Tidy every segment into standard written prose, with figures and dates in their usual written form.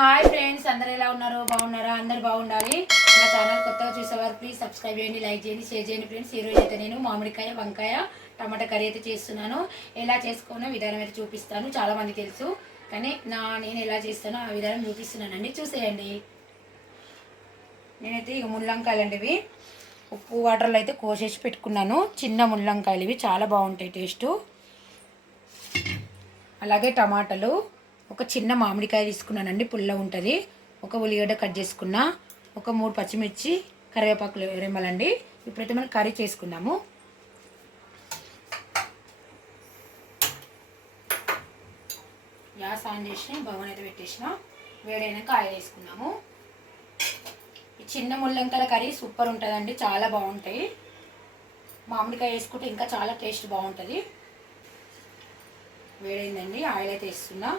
Hi friends, అందరు ఎలా ఉన్నారు? బాగున్నారా? అందరు బాగుండాలి. నా ఛానల్ కొత్తగా చూసేవారు ప్లీజ్ సబ్స్క్రైబ్ చేయండి, లైక్ చేయండి, షేర్ చేయండి. ఫ్రెండ్స్, ఈరోజు అయితే నేను మామిడికాయ వంకాయ టమాటా కర్రీ అయితే చేస్తున్నాను. ఎలా చేసుకోనో విధానం అయితే చూపిస్తాను. చాలామంది తెలుసు, కానీ నేను ఎలా చేస్తానో ఆ విధానం చూపిస్తున్నానండి, చూసేయండి. నేనైతే ఇక ముల్లంకాయలు అండి, ఇవి ఉప్పు వాటర్లో అయితే కోసేసి పెట్టుకున్నాను. చిన్న ముల్లంకాయలు ఇవి చాలా బాగుంటాయి టేస్టు. అలాగే టమాటాలు, ఒక చిన్న మామిడికాయ తీసుకున్నానండి, పుల్ల ఉంటుంది. ఒక ఉల్లిగడ్డ కట్ చేసుకున్నా, ఒక 3 పచ్చిమిర్చి, కరివేపాకులు రెమ్మలండి. ఇప్పుడైతే మనం కర్రీ చేసుకుందాము. గ్యాస్ ఆన్ చేసి బగోన్ అయితే పెట్టేసిన, వేడైనాక ఆయిల్ వేసుకున్నాము. ఈ చిన్న ముల్లంకాయల కర్రీ సూపర్ ఉంటుందండి, చాలా బాగుంటాయి. మామిడికాయ వేసుకుంటే ఇంకా చాలా టేస్ట్ బాగుంటుంది. వేడైందండి, ఆయిల్ అయితే వేస్తున్నా.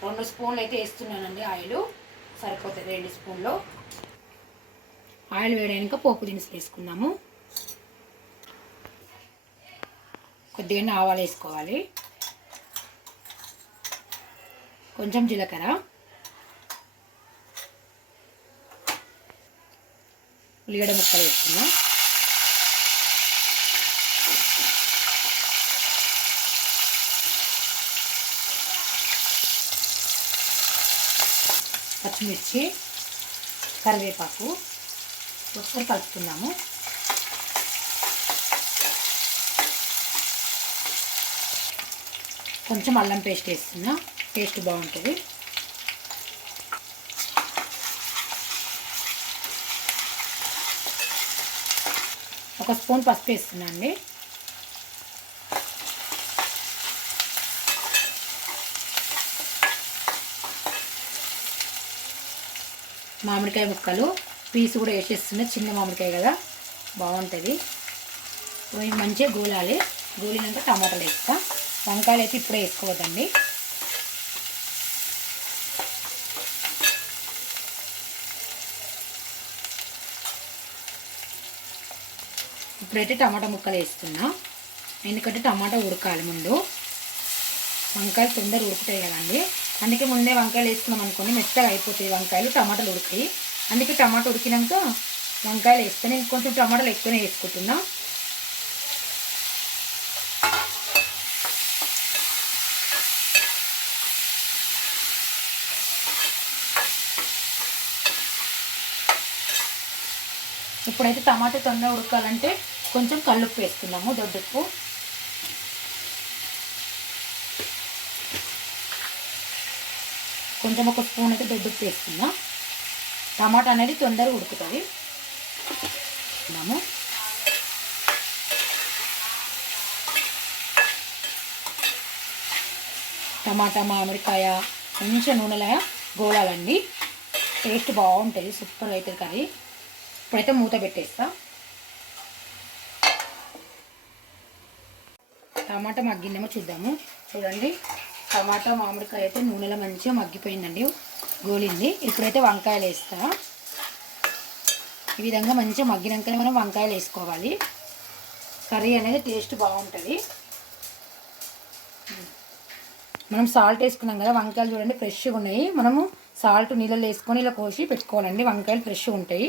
2 స్పూన్లు అయితే వేస్తున్నానండి, ఆయిల్ సరిపోతుంది. 2 స్పూన్లు ఆయిల్ వేడైనాక పోపు దినుసులు వేసుకుందాము. కొద్దిగా ఆవాలు వేసుకోవాలి, కొంచెం జీలకర్ర, ఉల్లిగడ్డ ముక్కలు వేసుకుందాం. పచ్చిమిర్చి, కరివేపాకు ఒకసారి కలుపుకుందాము. కొంచెం అల్లం పేస్ట్ వేస్తున్నా, టేస్ట్ బాగుంటుంది. ఒక స్పూన్ పసుపు వేస్తున్నా అండి. మామిడికాయ ముక్కలు పీసు కూడా వేసేస్తున్నా, చిన్న మామిడికాయ కదా బాగుంటుంది. మంచిగా గోలాలి, గోలినాక టమాటాలు వేస్తా. వంకాయలు అయితే ఇప్పుడే వేసుకోవద్దండి. ఇప్పుడైతే టమాటా ముక్కలు వేస్తున్నా, ఎందుకంటే టమాటా ఉడకాలి ముందు. వంకాయలు తొందర ఉడుకుతాయి కదండి, అందుకే ముందే వంకాయలు వేసుకున్నాం అనుకోండి మెత్తగా అయిపోతాయి వంకాయలు, టమాటాలు ఉడుకుతాయి. అందుకే టమాటా ఉడికినాక వంకాయలు వేస్తాను. నేను కొంచెం టమాటాలు ఎక్కువనే వేసుకుంటున్నా. ఇప్పుడైతే టమాటా తొందరగా ఉడకాలంటే కొంచెం కల్లుప్పు వేసుకున్నాము, దొడ్డుప్పు. కొంచెం ఒక స్పూన్ అయితే దొడ్డుప్పు వేస్తున్నా. టమాటా అనేది తొందరగా ఉడుకుతుంది. టమాటా మామిడికాయ మంచిగా నూనెలో గోలాలండి, టేస్ట్ బాగుంటుంది, సూపర్ అవుతుంది కర్రీ. ఇప్పుడైతే మూత పెట్టేస్తా. టమాటా మగ్గిందేమో చూద్దాము. చూడండి, టమాటా మామిడికాయ అయితే నూనెలో మంచిగా మగ్గిపోయిందండి, గోలింది. ఇప్పుడైతే వంకాయలు వేస్తా. ఈ విధంగా మంచిగా మగ్గినాకనే మనం వంకాయలు వేసుకోవాలి. కర్రీ అనేది టేస్ట్ బాగుంటుంది. మనం సాల్ట్ వేసుకున్నాం కదా, వంకాయలు చూడండి ఫ్రెష్గా ఉన్నాయి. మనము సాల్ట్ నీళ్ళలో వేసుకొని ఇలా కోసి పెట్టుకోవాలండి, వంకాయలు ఫ్రెష్గా ఉంటాయి.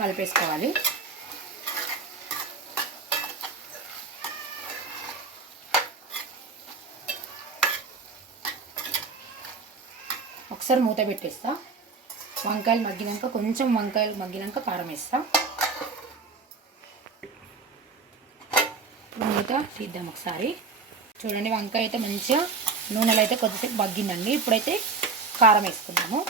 కలిపేసుకోవాలి. ఒకసారి మూత పెట్టేస్తా. వంకాయలు మగ్గినాక, కొంచెం వంకాయలు మగ్గినాక కారం వేస్తా. ఇప్పుడు మూత తీద్దాం ఒకసారి. చూడండి, వంకాయ అయితే మంచిగా నూనెలో అయితే కొద్దిసేపు మగ్గిందండి. ఇప్పుడైతే కారం వేసుకుందాము.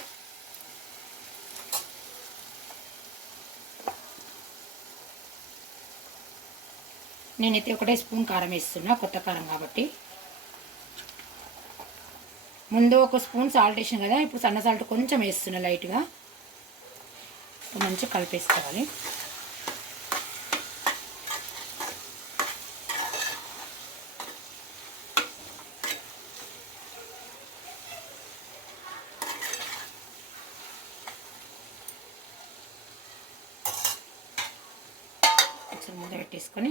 నేనైతే 1 స్పూన్ కారం వేస్తున్నా, కొత్త కారం కాబట్టి. ముందు 1 స్పూన్ సాల్ట్ వేసాను కదా, ఇప్పుడు సన్న సాల్ట్ కొంచెం వేస్తున్నా లైట్గా. మంచిగా కలిపేసుకోవాలి. ఒకసారి మూత పెట్టేసుకొని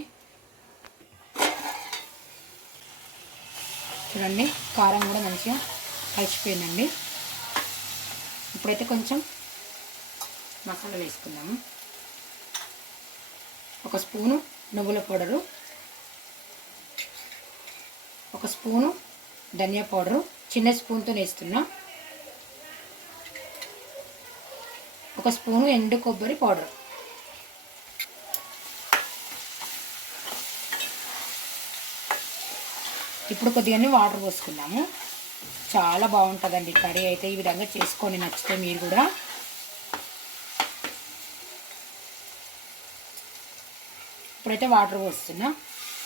చూడండి కారం కూడా మంచిగా కలిసిపోయిందండి. ఇప్పుడైతే కొంచెం మసాలా వేసుకుందాము. ఒక స్పూను నువ్వుల పౌడరు, ఒక స్పూను ధనియా పౌడరు చిన్న స్పూన్తో వేస్తున్నా, ఒక స్పూను ఎండు కొబ్బరి పౌడర్, ఇప్పుడు కొద్దిగానే వాటర్ పోసుకుందాము. చాలా బాగుంటుందండి కర్రీ అయితే. ఈ విధంగా చేసుకొని నచ్చితే మీరు కూడా. ఇప్పుడైతే వాటర్ పోస్తున్నా.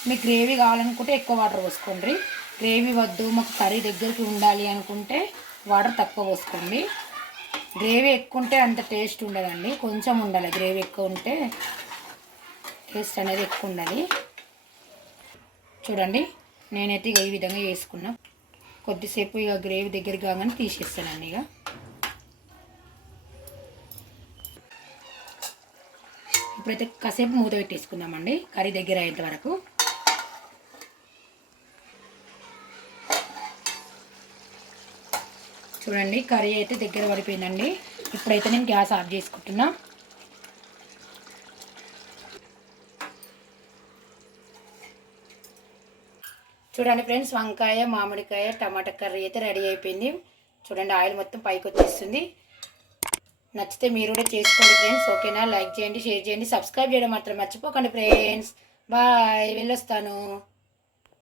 మీకు గ్రేవీ కావాలనుకుంటే ఎక్కువ వాటర్ పోసుకోండి. గ్రేవీ వద్దు మాకు కర్రీ దగ్గరికి ఉండాలి అనుకుంటే వాటర్ తక్కువ పోసుకోండి. గ్రేవీ ఎక్కువ ఉంటే అంత టేస్ట్ ఉండదండి, కొంచెం ఉండాలి. గ్రేవీ ఎక్కువ ఉంటే టేస్ట్ అనేది ఎక్కువ ఉండాలి. చూడండి నేనైతే ఇక ఈ విధంగా వేసుకున్నా. కొద్దిసేపు ఇక గ్రేవీ దగ్గర కాగానే తీసేస్తానండి. ఇప్పుడైతే కాసేపు మూత పెట్టేసుకుందామండి కర్రీ దగ్గర అయ్యేంత వరకు. చూడండి కర్రీ అయితే దగ్గర పడిపోయిందండి. ఇప్పుడైతే నేను గ్యాస్ ఆఫ్ చేసుకుంటున్నా. చూడండి ఫ్రెండ్స్, వంకాయ మామిడికాయ టమాటా కర్రీ అయితే రెడీ అయిపోయింది. చూడండి ఆయిల్ మొత్తం పైకి వచ్చేస్తుంది. నచ్చితే మీరు కూడా చేసుకోండి ఫ్రెండ్స్. ఓకేనా? లైక్ చేయండి, షేర్ చేయండి, సబ్స్క్రైబ్ చేయడం మాత్రం మర్చిపోకండి ఫ్రెండ్స్. బాయ్, వెళ్ళొస్తాను.